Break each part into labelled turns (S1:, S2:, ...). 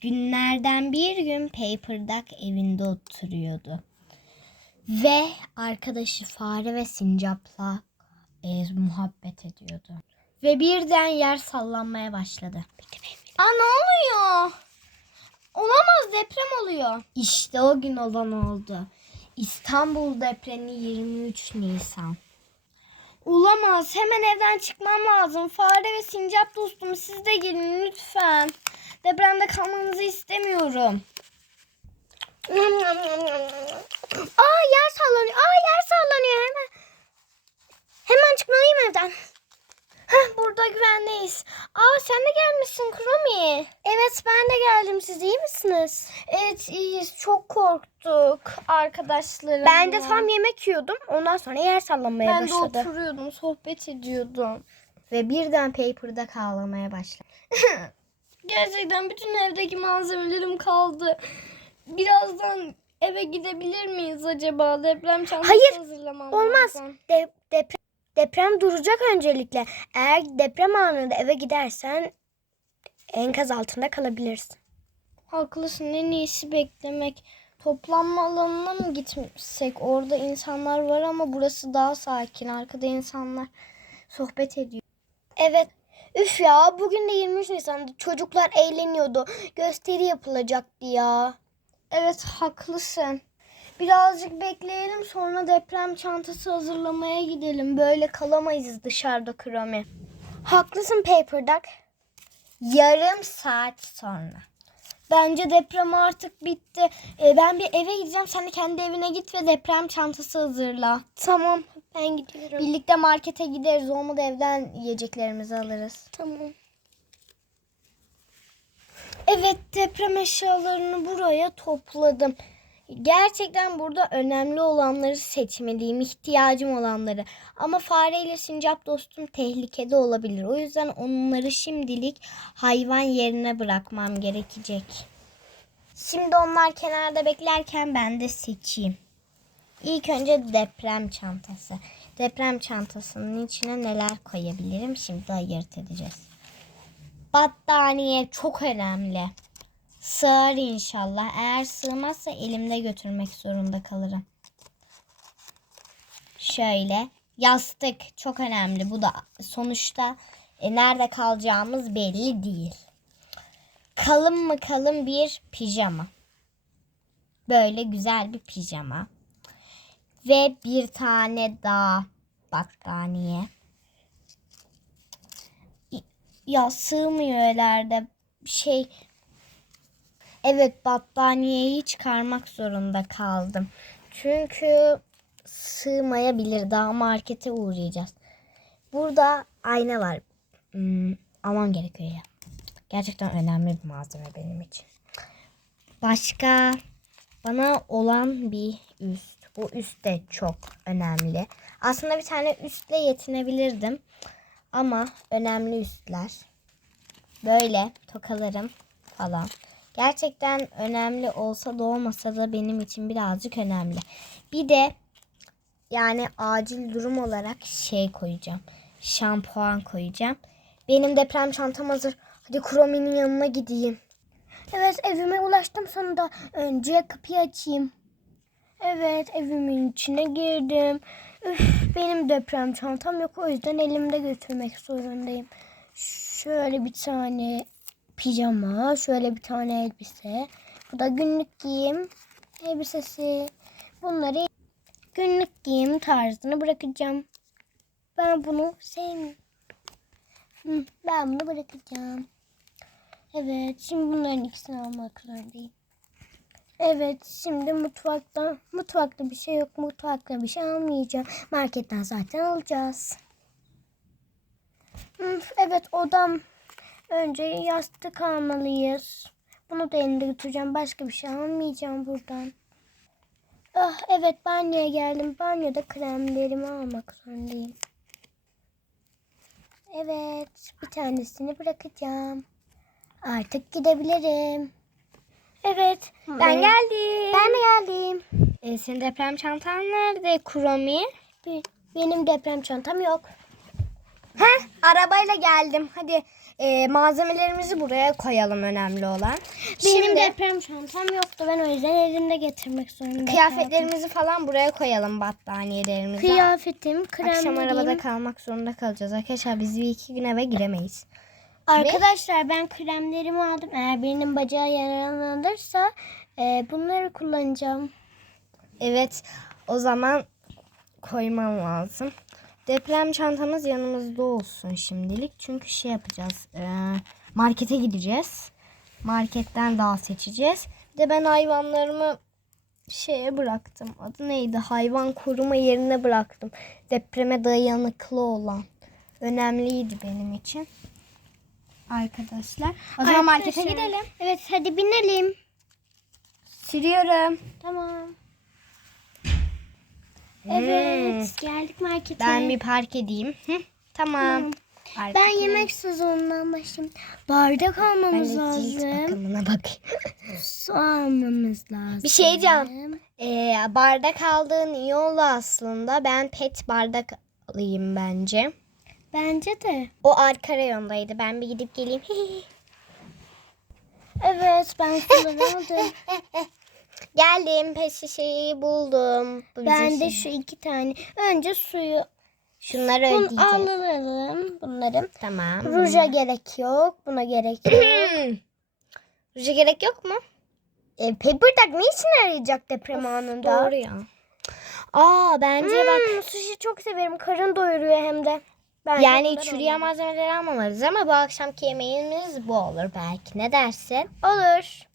S1: Günlerden bir gün Paper Duck evinde oturuyordu. Ve arkadaşı fare ve sincapla e, muhabbet ediyordu. Ve birden yer sallanmaya başladı.
S2: Aa ne oluyor? Olamaz deprem oluyor.
S1: İşte o gün olan oldu. İstanbul depremi 23 Nisan.
S2: Olamaz. Hemen evden çıkmam lazım. Fare ve sincap dostum siz de gelin lütfen. Depremde kalmanızı istemiyorum. Aa yer sallanıyor. Aa yer sallanıyor hemen. Hemen çıkmalıyım evden. Heh, burada güvendeyiz. Aa sen de gelmişsin Kromi. Evet ben de geldim. Siz iyi misiniz? Evet iyiyiz. Çok korktuk arkadaşlarımla.
S3: Ben de tam yemek yiyordum. Ondan sonra yer sallanmaya
S2: ben de
S3: başladı.
S2: oturuyordum, sohbet ediyordum.
S1: Ve birden Paper Duck ağlamaya başladı.
S2: Gerçekten bütün evdeki malzemelerim kaldı. Birazdan eve gidebilir miyiz acaba? Deprem çantası
S3: Hayır,
S2: hazırlamam
S3: olmaz.
S2: lazım.
S3: De- deprem, deprem duracak öncelikle. Eğer deprem anında eve gidersen enkaz altında kalabilirsin.
S2: Haklısın en iyisi beklemek. Toplanma alanına mı gitsek? Orada insanlar var ama burası daha sakin. Arkada insanlar sohbet ediyor.
S3: Evet. Üf ya bugün de 23 Nisan'da çocuklar eğleniyordu. Gösteri yapılacaktı ya.
S2: Evet haklısın. Birazcık bekleyelim sonra deprem çantası hazırlamaya gidelim. Böyle kalamayız dışarıda Kromi.
S3: Haklısın Paper Duck.
S1: Yarım saat sonra.
S2: Bence deprem artık bitti. Ee, ben bir eve gideceğim. Sen de kendi evine git ve deprem çantası hazırla.
S3: Tamam ben gidiyorum.
S2: Birlikte markete gideriz. Olmadı evden yiyeceklerimizi alırız.
S3: Tamam.
S2: Evet deprem eşyalarını buraya topladım. Gerçekten burada önemli olanları seçmeliyim. ihtiyacım olanları. Ama fare ile sincap dostum tehlikede olabilir. O yüzden onları şimdilik hayvan yerine bırakmam gerekecek. Şimdi onlar kenarda beklerken ben de seçeyim. İlk önce deprem çantası. Deprem çantasının içine neler koyabilirim şimdi ayırt edeceğiz. Battaniye çok önemli. Sığar inşallah. Eğer sığmazsa elimde götürmek zorunda kalırım. Şöyle. Yastık çok önemli. Bu da sonuçta e, nerede kalacağımız belli değil. Kalın mı kalın bir pijama. Böyle güzel bir pijama. Ve bir tane daha battaniye. Ya sığmıyor elerde. Şey Evet battaniyeyi çıkarmak zorunda kaldım. Çünkü sığmayabilir. Daha markete uğrayacağız. Burada ayna var. Hmm, almam gerekiyor ya. Gerçekten önemli bir malzeme benim için. Başka bana olan bir üst. Bu üst de çok önemli. Aslında bir tane üstle yetinebilirdim. Ama önemli üstler. Böyle tokalarım falan. Gerçekten önemli olsa da olmasa da benim için birazcık önemli. Bir de yani acil durum olarak şey koyacağım. Şampuan koyacağım. Benim deprem çantam hazır. Hadi Kromi'nin yanına gideyim.
S3: Evet evime ulaştım sonunda. Önce kapıyı açayım. Evet evimin içine girdim. Üf, benim deprem çantam yok o yüzden elimde götürmek zorundayım. Şöyle bir tane pijama, şöyle bir tane elbise. Bu da günlük giyim elbisesi. Bunları günlük giyim tarzını bırakacağım. Ben bunu sevmiyorum. Ben bunu bırakacağım. Evet, şimdi bunların ikisini almak zorundayım. Evet, şimdi mutfakta, mutfakta bir şey yok. Mutfakta bir şey almayacağım. Marketten zaten alacağız. Hı, Evet, odam. Önce yastık almalıyız. Bunu da elimde götüreceğim. Başka bir şey almayacağım buradan. Ah evet banyoya geldim. Banyoda kremlerimi almak zorundayım. Evet bir tanesini bırakacağım. Artık gidebilirim. Evet ben
S2: Evet.
S3: geldim. Ben de geldim.
S2: E, senin deprem çantan nerede Kromi?
S3: Be- Benim deprem çantam yok.
S2: Heh, arabayla geldim. Hadi e, malzemelerimizi buraya koyalım önemli olan.
S3: Benim
S2: Şimdi
S3: deprem çantam yoktu. Ben o yüzden elimde getirmek zorunda kaldım.
S2: kıyafetlerimizi falan buraya koyalım battaniyelerimizi.
S3: Kıyafetim,
S2: Akşam
S3: kremlerim.
S2: arabada kalmak zorunda kalacağız arkadaşlar. Biz bir iki gün eve giremeyiz.
S3: Arkadaşlar ben kremlerimi aldım. Eğer birinin bacağı yaralanırsa e, bunları kullanacağım.
S2: Evet o zaman koymam lazım. Deprem çantamız yanımızda olsun şimdilik. Çünkü şey yapacağız. e, markete gideceğiz. Marketten daha seçeceğiz. Bir de ben hayvanlarımı şeye bıraktım. Adı neydi? Hayvan koruma yerine bıraktım. Depreme dayanıklı olan. Önemliydi benim için. Arkadaşlar. O zaman markete gidelim.
S3: Evet hadi binelim.
S2: Sürüyorum.
S3: Tamam. Evet geldik markete.
S2: Ben bir park edeyim. Hı, tamam. Park
S3: Ben
S2: edeyim.
S3: yemek sezonundan başlayayım. Bardak almamız
S2: Ben
S3: lazım.
S2: bakımına bakayım.
S3: Su almamız lazım.
S2: Bir şey diyeceğim. Ee, bardak aldığın iyi oldu aslında. Ben pet bardak alayım bence.
S3: Bence de.
S2: O arka reyondaydı. Ben bir gidip geleyim.
S3: Evet ben suları aldım.
S2: Geldim. Pet şişeyi buldum. Bu
S3: ben de
S2: şey.
S3: şu iki tane. Önce suyu
S2: Şunları
S3: Bunu
S2: ödeyeceğiz.
S3: alalım bunları.
S2: Tamam.
S3: Ruja gerek yok. Buna gerek yok.
S2: Ruja gerek yok mu?
S3: e, paper duck ne için arayacak deprem anında?
S2: Doğru ya. Aa bence bak
S3: Hmm, sushi çok severim. Karın doyuruyor hem de. Ben
S2: Yani çürüyen malzemeleri almamalıyız ama bu akşamki yemeğimiz bu olur belki. Ne dersin?
S3: olur.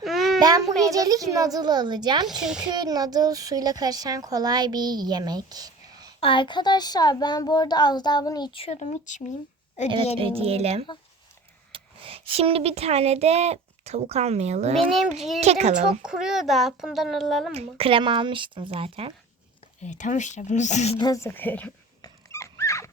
S3: Hmm,
S2: Ben bu gecelik noodle alacağım. Çünkü noodle suyla karışan kolay bir yemek.
S3: Arkadaşlar ben bu arada az daha bunu içiyordum. içmeyeyim.
S2: Evet ödeyelim. Şimdi bir tane de tavuk almayalım.
S3: Benim cildim çok kuruyor da bundan alalım mı?
S2: Krem almıştım zaten.
S3: Evet tamam işte bunu sizden sokuyorum.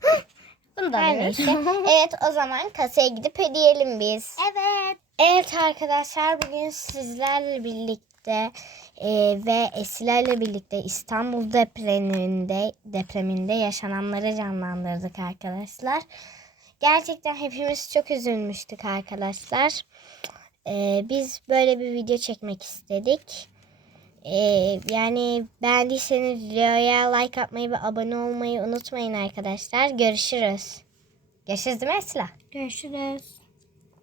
S3: Bunu da
S2: Her neyse. evet o zaman kasaya gidip ödeyelim biz.
S3: Evet.
S2: Evet arkadaşlar bugün sizlerle birlikte e, ve Esilerle birlikte İstanbul depreminde depreminde yaşananları canlandırdık arkadaşlar. Gerçekten hepimiz çok üzülmüştük arkadaşlar. E, biz böyle bir video çekmek istedik. E, yani beğendiyseniz videoya like atmayı ve abone olmayı unutmayın arkadaşlar. Görüşürüz. Görüşürüz değil mi Esra?
S3: Görüşürüz.